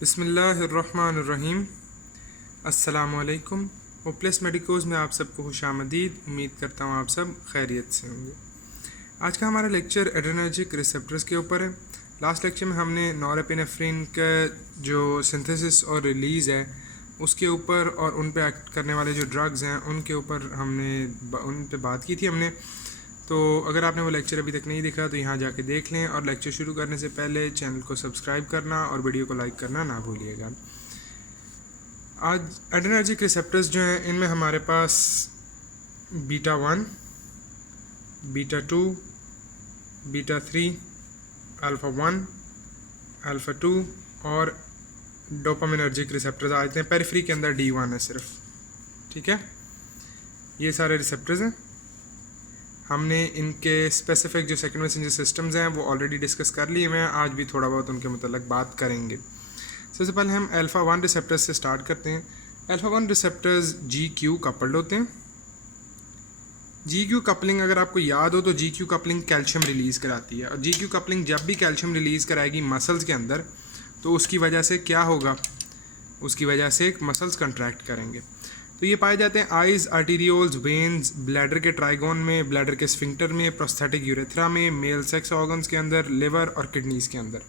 बिस्मिल्लाहिर्रहमानिर्रहीम। अस्सलामुअलैकुम। होपलेस मेडिकोज़ में आप सबको खुशामदीद। उम्मीद करता हूँ आप सब खैरियत से होंगे। आज का हमारा लेक्चर एड्रेनर्जिक रिसेप्टर्स के ऊपर है। लास्ट लेक्चर में हमने नॉरएपिनेफ्रिन का जो सिंथेसिस और रिलीज़ है उसके ऊपर और उन पे एक्ट करने वाले जो ड्रग्स हैं उनके ऊपर उन पे बात की थी हमने। तो अगर आपने वो लेक्चर अभी तक नहीं देखा तो यहाँ जाके देख लें, और लेक्चर शुरू करने से पहले चैनल को सब्सक्राइब करना और वीडियो को लाइक करना ना भूलिएगा। आज एड्रेनर्जिक रिसेप्टर्स जो हैं इनमें हमारे पास beta 1, beta 2, beta 3, alpha 1, alpha 2 और डोपामिनर्जिक रिसेप्टर्स आ जाते हैं। पेरिफेरी के अंदर D1 है सिर्फ, ठीक है। ये सारे रिसेप्टर्स हैं। हमने इनके स्पेसिफिक जो सेकेंड मैसेंजर सिस्टम्स हैं वो ऑलरेडी डिस्कस कर लिए हैं। आज भी थोड़ा बहुत उनके मतलब बात करेंगे। सबसे पहले हम अल्फ़ा 1 रिसेप्टर्स से स्टार्ट करते हैं। अल्फ़ा 1 रिसेप्टर्स GQ कपल्ड होते हैं। GQ कपलिंग अगर आपको याद हो तो GQ कपलिंग कैल्शियम रिलीज़ कराती है, और GQ कपलिंग जब भी कैल्शियम रिलीज़ कराएगी मसल्स के अंदर तो उसकी वजह से क्या होगा, उसकी वजह से मसल्स कंट्रैक्ट करेंगे। तो ये पाए जाते हैं आइज़, आर्टीरियोल्स, वेन्स, ब्लैडर के ट्राइगोन में, ब्लैडर के स्फिंक्टर में, प्रोस्थेटिक यूरेथ्रा में, मेल सेक्स ऑर्गन्स के अंदर, लिवर और किडनीज़ के अंदर,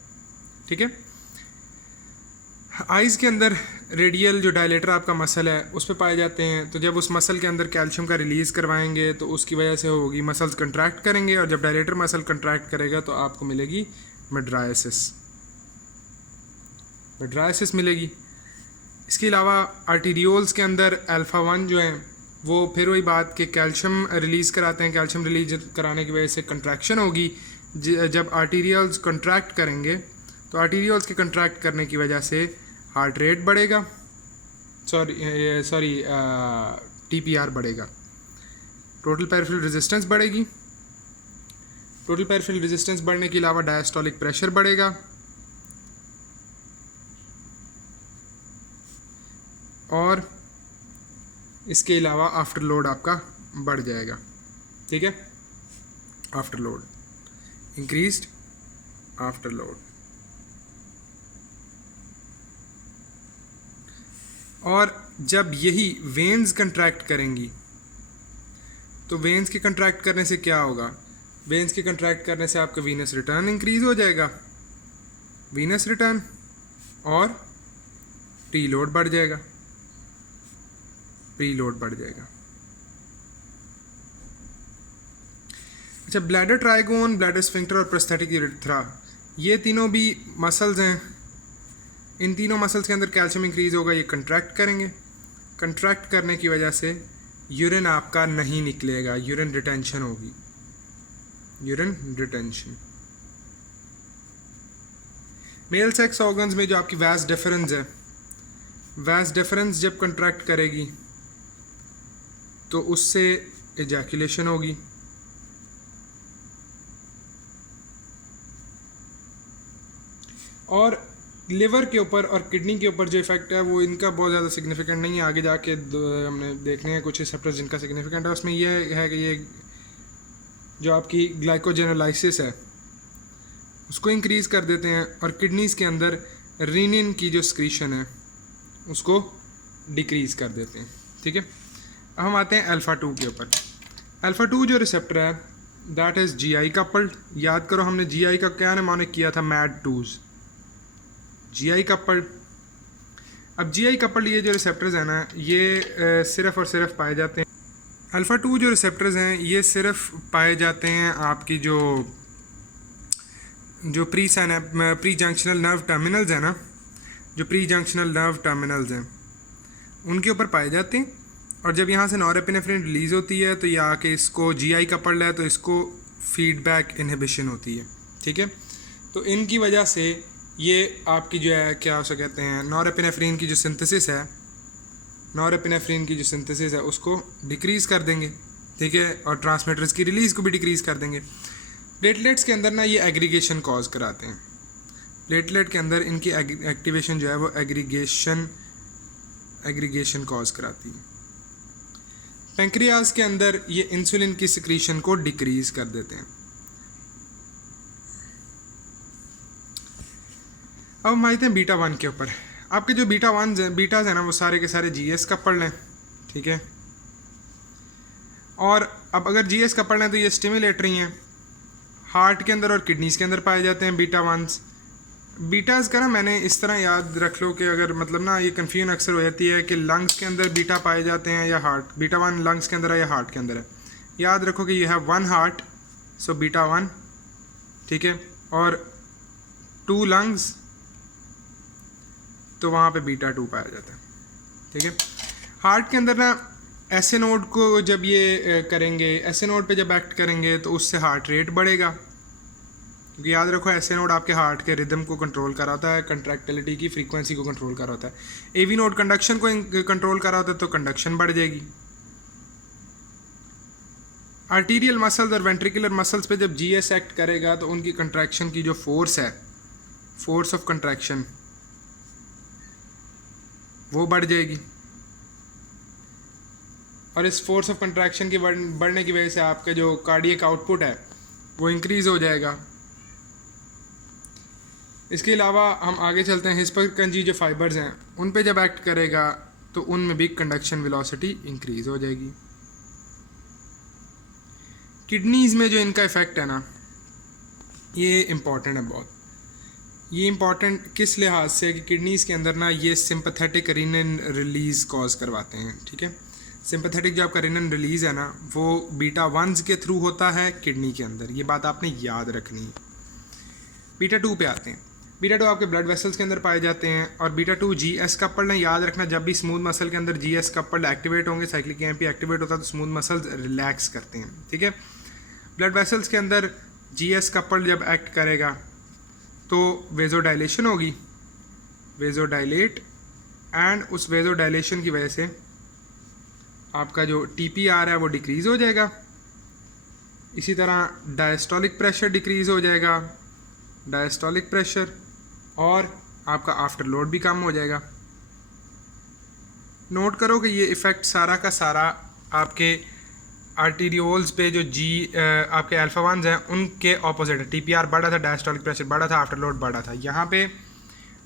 ठीक है। आइज़ के अंदर रेडियल जो डायलेटर आपका मसल है उस पे पाए जाते हैं। तो जब उस मसल के अंदर कैल्शियम का रिलीज़ करवाएंगे तो उसकी वजह से होगी मसल्स कंट्रैक्ट करेंगे, और जब डायलेटर मसल कंट्रैक्ट करेगा तो आपको मिलेगी मेड्रायसिस मिलेगी। इसके अलावा आर्टीरियोल्स के अंदर अल्फ़ा 1 जो है वो फिर वही बात कि कैल्शियम रिलीज़ कराते हैं। कैल्शियम रिलीज कराने की वजह से कंट्रैक्शन होगी। जब आर्टीरियल्स कंट्रैक्ट करेंगे तो आर्टीरियल्स के कंट्रैक्ट करने की वजह से हार्ट रेट बढ़ेगा, सॉरी TPR बढ़ेगा, टोटल पेरिफेरल रेजिस्टेंस बढ़ेगी। टोटल पेरिफेरल रेजिस्टेंस बढ़ने के अलावा डायस्टोलिक प्रेशर बढ़ेगा, और इसके अलावा आफ्टर लोड आपका बढ़ जाएगा, ठीक है। After load, increased after load. और जब यही वेन्स कंट्रैक्ट करेंगी तो वेन्स के कंट्रैक्ट करने से क्या होगा, वेन्स के कंट्रैक्ट करने से आपका वीनस रिटर्न इंक्रीज हो जाएगा, वीनस रिटर्न, और प्रीलोड बढ़ जाएगा, प्रीलोड बढ़ जाएगा। अच्छा, ब्लैडर ट्राइगोन, ब्लैडर स्फिंक्टर और प्रोस्थेटिक यूरेथ्रा ये तीनों भी मसल्स हैं। इन तीनों मसल्स के अंदर कैल्शियम इंक्रीज होगा, ये कंट्रैक्ट करेंगे। कंट्रैक्ट करने की वजह से यूरिन आपका नहीं निकलेगा, यूरिन रिटेंशन होगी, urine retention. Male sex organs में जो आपकी वैस डिफरेंस है, वैस डिफरेंस जब कंट्रैक्ट करेगी तो उससे एजैकुलेशन होगी, और लिवर के ऊपर और किडनी के ऊपर जो इफेक्ट है वो इनका बहुत ज़्यादा सिग्निफिकेंट नहीं है। आगे जाके हमने देखने हैं कुछ रिसेप्टर्स जिनका सिग्निफिकेंट है। उसमें यह है कि ये जो आपकी ग्लाइकोजेनोलाइसिस है उसको इंक्रीज़ कर देते हैं, और किडनीज़ के अंदर रीनिन की जो स्क्रीशन है उसको डिक्रीज़ कर देते हैं, ठीक है। अब हम आते हैं अल्फ़ा 2 के ऊपर। अल्फ़ा 2 जो रिसेप्टर है दैट इज़ GI कपल्ड। याद करो हमने GI का क्या माने किया था, MAD2s, GI कपल्ड। अब GI कपल्ड ये जो रिसेप्टर्स हैं ना ये सिर्फ़ और सिर्फ पाए जाते हैं, अल्फ़ा 2 जो रिसेप्टर्स हैं ये सिर्फ पाए जाते हैं आपकी जो प्री जंक्शनल नर्व टर्मिनल्स हैं ना, जो प्री जंक्शनल नर्व टर्मिनल्स हैं उनके ऊपर पाए जाते हैं। और जब यहाँ से नॉरएपिनेफ्रिन रिलीज़ होती है तो ये आके इसको GI कपल्ड है तो इसको फीडबैक इनहिबिशन होती है, ठीक है। तो इनकी वजह से ये आपकी जो है क्या उसे कहते हैं, नॉरएपिनेफ्रिन की जो सिंथेसिस है, नॉरएपिनेफ्रिन की जो सिंथेसिस है उसको डिक्रीज़ कर देंगे, ठीक है, और ट्रांसमीटर्स की रिलीज़ को भी डिक्रीज़ कर देंगे। प्लेटलेट्स के अंदर ना ये एग्रीगेशन कॉज कराते हैं। प्लेटलेट के अंदर इनकी एक्टिवेशन जो है वो एग्रीगेशन कॉज कराती है। पेंक्रियाज के अंदर ये इंसुलिन की सिक्रीशन को डिक्रीज़ कर देते हैं। अब हम आते हैं बीटा वन के ऊपर। आपके जो बीटा वन बीटाज हैं ना वो सारे के सारे जीएस का पढ़ लें, ठीक है। और अब अगर जीएस का पढ़ लें तो ये स्टिमुलेटरी हैं, हार्ट के अंदर और किडनीज के अंदर पाए जाते हैं बीटा वंस। बीटाज का ना मैंने इस तरह याद रख लो कि अगर मतलब ना ये कन्फ्यूजन अक्सर हो जाती है कि लंग्स के अंदर बीटा पाए जाते हैं या हार्ट, बीटा वन लंग्स के अंदर है या हार्ट के अंदर है। याद रखो कि you have one heart, so beta one, ठीक है, और 2 लंग्स, तो वहाँ पे बीटा 2 पाया जाता है, ठीक है। हार्ट के अंदर ना ऐसे नोड को जब ये करेंगे, ऐसे नोड पे जब एक्ट करेंगे तो उससे हार्ट रेट बढ़ेगा, क्योंकि याद रखो ऐसे नोड आपके हार्ट के रिदम को कंट्रोल कर रहा होता है, कंट्रैक्टिलिटी की फ्रीक्वेंसी को कंट्रोल कर रहा होता है। एवी नोड कंडक्शन को कंट्रोल कर रहा होता है, तो कंडक्शन बढ़ जाएगी। आर्टीरियल मसल्स और वेंट्रिकुलर मसल्स पे जब जीएस एक्ट करेगा तो उनकी कंट्रैक्शन की जो फोर्स है, फोर्स ऑफ कंट्रैक्शन, वो बढ़ जाएगी। और इस फोर्स ऑफ कंट्रैक्शन के बढ़ने की वजह से आपका जो कार्डियक आउटपुट है वो इंक्रीज हो जाएगा। इसके अलावा हम आगे चलते हैं, हिस्परकंजी जो फाइबर्स हैं उन पे जब एक्ट करेगा तो उनमें भी कंडक्शन वेलोसिटी इंक्रीज हो जाएगी। किडनीज़ में जो इनका इफ़ेक्ट है ना, ये इम्पॉर्टेंट है बहुत। ये इम्पॉर्टेंट किस लिहाज से कि किडनीज़ के अंदर ना ये सिंपैथेटिक रीनन रिलीज़ कॉज करवाते हैं, ठीक है। सिंपैथेटिक जो आपका रीनन रिलीज़ है ना वो बीटा वंस के थ्रू होता है किडनी के अंदर, ये बात आपने याद रखनी है। बीटा 2 पे आते हैं। बीटा 2 आपके ब्लड वेसल्स के अंदर पाए जाते हैं, और बीटा 2 जीएस कपल्ड है। याद रखना जब भी स्मूथ मसल के अंदर जीएस कपल्ड एक्टिवेट होंगे, साइक्लिक एएमपी एक्टिवेट होता है तो स्मूथ मसल्स रिलैक्स करते हैं, ठीक है। ब्लड वेसल्स के अंदर जीएस कपल्ड जब एक्ट करेगा तो वेजोडाइलेशन होगी, वेजोडाइलेट, एंड उस वेजोडाइलेशन की वजह से आपका जो टीपीआर है वो डिक्रीज़ हो जाएगा। इसी तरह डायस्टोलिक प्रेशर डिक्रीज़ हो जाएगा, डायस्टोलिक प्रेशर, और आपका आफ्टर लोड भी कम हो जाएगा। नोट करो कि ये इफ़ेक्ट सारा का सारा आपके आर्टीरियोल्स पे जो आपके अल्फा वंस हैं उनके ऑपोजिट है। टीपीआर बढ़ा था, डायस्टोलिक प्रेशर बढ़ा था, आफ्टर लोड बढ़ा था। यहाँ पे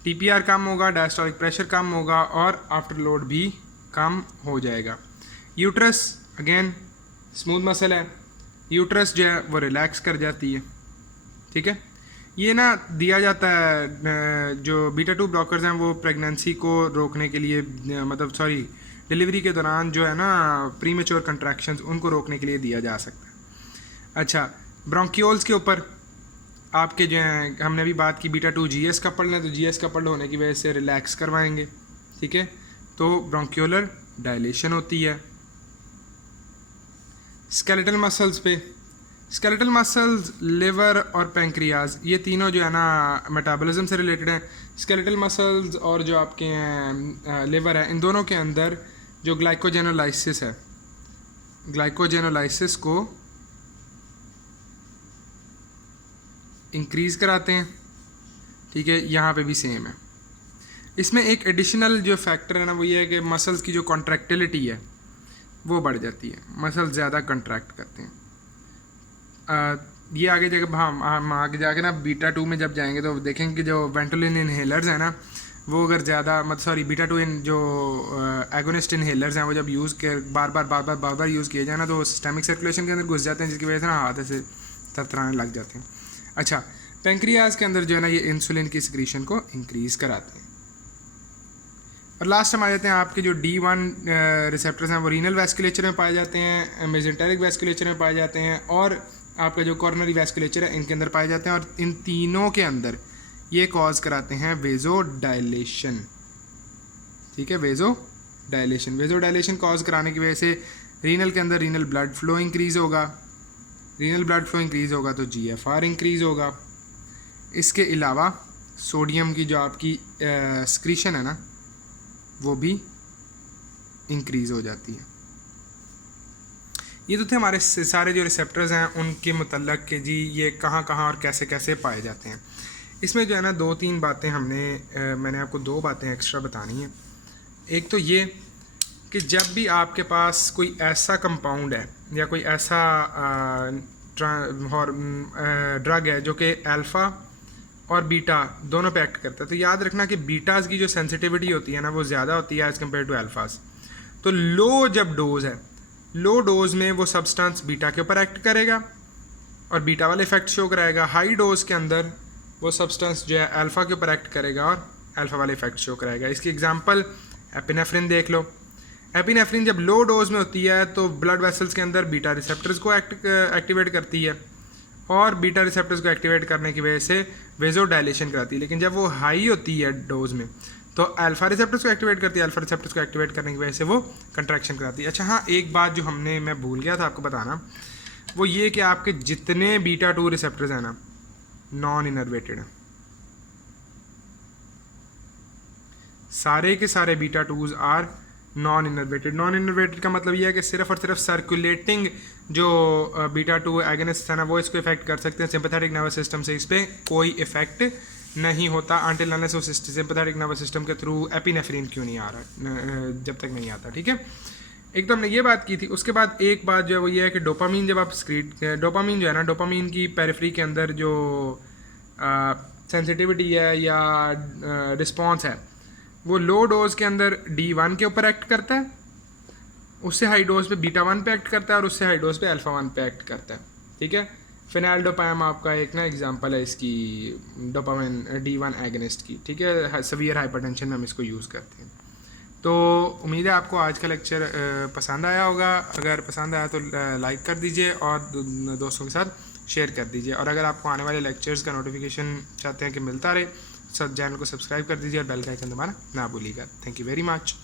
टीपीआर कम होगा, डायस्टोलिक प्रेशर कम होगा, और आफ्टर लोड भी कम हो जाएगा। यूट्रस अगेन स्मूथ मसल है, यूट्रस जो है वो रिलैक्स कर जाती है, ठीक है। ये ना दिया जाता है, जो बीटा 2 ब्लॉकर्स हैं वो प्रेगनेंसी को रोकने के लिए, मतलब सॉरी डिलीवरी के दौरान जो है ना प्रीमेच्योर कंट्रैक्शंस, उनको रोकने के लिए दिया जा सकता है। अच्छा, ब्रोंकियोल्स के ऊपर आपके जो हैं, हमने अभी बात की बीटा 2 जीएस कपल्ड है, तो जीएस कपल्ड होने की वजह से रिलैक्स करवाएंगे, ठीक है, तो ब्रोंक्यूलर डायलेशन होती है। स्केलेटल मसल्स पे, स्केलेटल मसल्स, लिवर और पैंक्रियाज, ये तीनों जो है ना मेटाबॉलिज्म से रिलेटेड हैं। स्केलेटल मसल्स और जो आपके हैं लिवर है, इन दोनों के अंदर जो ग्लाइकोजेनोलाइसिस है, ग्लाइकोजेनोलाइसिस को इंक्रीज़ कराते हैं, ठीक है। यहाँ पे भी सेम है। इसमें एक एडिशनल जो फैक्टर है ना वो ये है कि मसल्स की जो कॉन्ट्रैक्टिलिटी है वो बढ़ जाती है, मसल ज़्यादा कंट्रैक्ट करते हैं। ये आगे जब हम आगे जाके ना बीटा 2 में जब जाएंगे तो देखेंगे कि जो वेंटोलिन इनहेलर्स हैं ना वो अगर ज़्यादा बीटा 2 जो एगोनिस्ट इनहेलर्स हैं वो जब यूज़ कर बार बार यूज़ किए जाए ना तो सिस्टेमिक सर्कुलेशन के अंदर घुस जाते हैं, जिसकी वजह से ना हाथ से थरथराने लग जाते हैं। अच्छा, पेंक्रियाज के अंदर जो है ना ये इंसुलिन की सिक्रीशन को इंक्रीज़ कराते हैं। और लास्ट हम आ जाते हैं, आपके जो D1 रिसेप्टर्स हैं वो रीनल वैस्कुलेचर में पाए जाते हैं, मेजेंटेरिक वैस्कुलेचर में पाए जाते हैं, और आपका जो कॉर्नरी वैस्कुलेचर है इनके अंदर पाए जाते हैं। और इन तीनों के अंदर ये कॉज कराते हैं वेजोडाइलेशन, ठीक है, वेजोडाइलेशन। वेजोडाइलेशन कॉज कराने की वजह से रीनल के अंदर रीनल ब्लड फ्लो इंक्रीज़ होगा, रीनल ब्लड फ्लो इंक्रीज़ होगा तो GFR इंक्रीज़ होगा। इसके अलावा सोडियम की जो आपकी स्क्रीशन है ना वो भी इंक्रीज़ हो जाती है। ये तो थे हमारे सारे जो रिसेप्टर्स हैं उनके मुतल्लक के जी ये कहाँ और कैसे कैसे पाए जाते हैं। इसमें जो है ना 2-3 बातें मैंने आपको 2 बातें एक्स्ट्रा बतानी है। एक तो ये कि जब भी आपके पास कोई ऐसा कंपाउंड है या कोई ऐसा ड्रग है जो कि अल्फ़ा और बीटा दोनों पे एक्ट करता है। तो याद रखना कि बीटाज की जो सेंसिटिविटी होती है ना वो ज़्यादा होती है एज़ कम्पेयर टू अल्फाज। तो लो जब डोज है, लो डोज में वो सब्सटेंस बीटा के ऊपर एक्ट करेगा और बीटा वाला इफेक्ट शो कराएगा। हाई डोज के अंदर वो सब्सटेंस जो है अल्फ़ा के ऊपर एक्ट करेगा और अल्फ़ा वाला इफेक्ट शो कराएगा। इसकी एग्जांपल एपिनेफ्रिन देख लो। एपिनेफ्रिन जब लो डोज में होती है तो ब्लड वेसल्स के अंदर बीटा रिसेप्टर्स को एक्टिवेट करती है और बीटा रिसेप्टर्स को एक्टिवेट करने की वजह से वेजोडाइलेशन कराती है। लेकिन जब वो हाई होती है डोज में तो अल्फा रिसेप्टर्स को एक्टिवेट करती है, अल्फा रिसेप्टर्स को एक्टिवेट करने की वजह से वो कंट्रैक्शन कराती है। अच्छा हाँ, एक बात जो मैं भूल गया था आपको बताना, वो ये कि आपके जितने बीटा 2 रिसेप्टर्स हैं ना नॉन इनर्वेटेड हैं, सारे के सारे beta 2s are non innervated. Non innervated का मतलब यह है कि सिर्फ और सिर्फ सर्कुलेटिंग जो बीटा 2 एगनिस्ट है ना वो इसको इफेक्ट कर सकते हैं। सिंपैथेटिक नर्वस सिस्टम से इस पर कोई इफेक्ट नहीं होता अनटिल अनलेस उस सिंपैथेटिक नर्वस सिस्टम के थ्रू एपिनेफ्रिन क्यों नहीं आ रहा, जब तक नहीं आता। ठीक है, एक तो हमने ये बात की थी। उसके बाद एक बात जो है वो ये है कि डोपामीन जब आप डोपामीन जो है ना, डोपामीन की पेरिफेरी के अंदर जो सेंसिटिविटी है या रिस्पॉन्स है वो लो डोज के अंदर D1 के ऊपर एक्ट करता है, उससे हाई डोज पे बीटा 1 पे एक्ट करता है और उससे हाई डोज पे अल्फा 1 पे एक्ट करता है। ठीक है, फिनाइल्डोपाम आपका एक ना एग्जांपल है इसकी डोपामिन D1 एगनिस्ट की। ठीक है, सवियर हाइपरटेंशन में हम इसको यूज़ करते हैं। तो उम्मीद है आपको आज का लेक्चर पसंद आया होगा। अगर पसंद आया तो लाइक कर दीजिए और दोस्तों के साथ शेयर कर दीजिए। और अगर आपको आने वाले लेक्चर्स का नोटिफिकेशन चाहते हैं कि मिलता रहे, सब चैनल को सब्सक्राइब कर दीजिए और बेल का आइकन दबाना ना भूलिएगा। Thank you very much.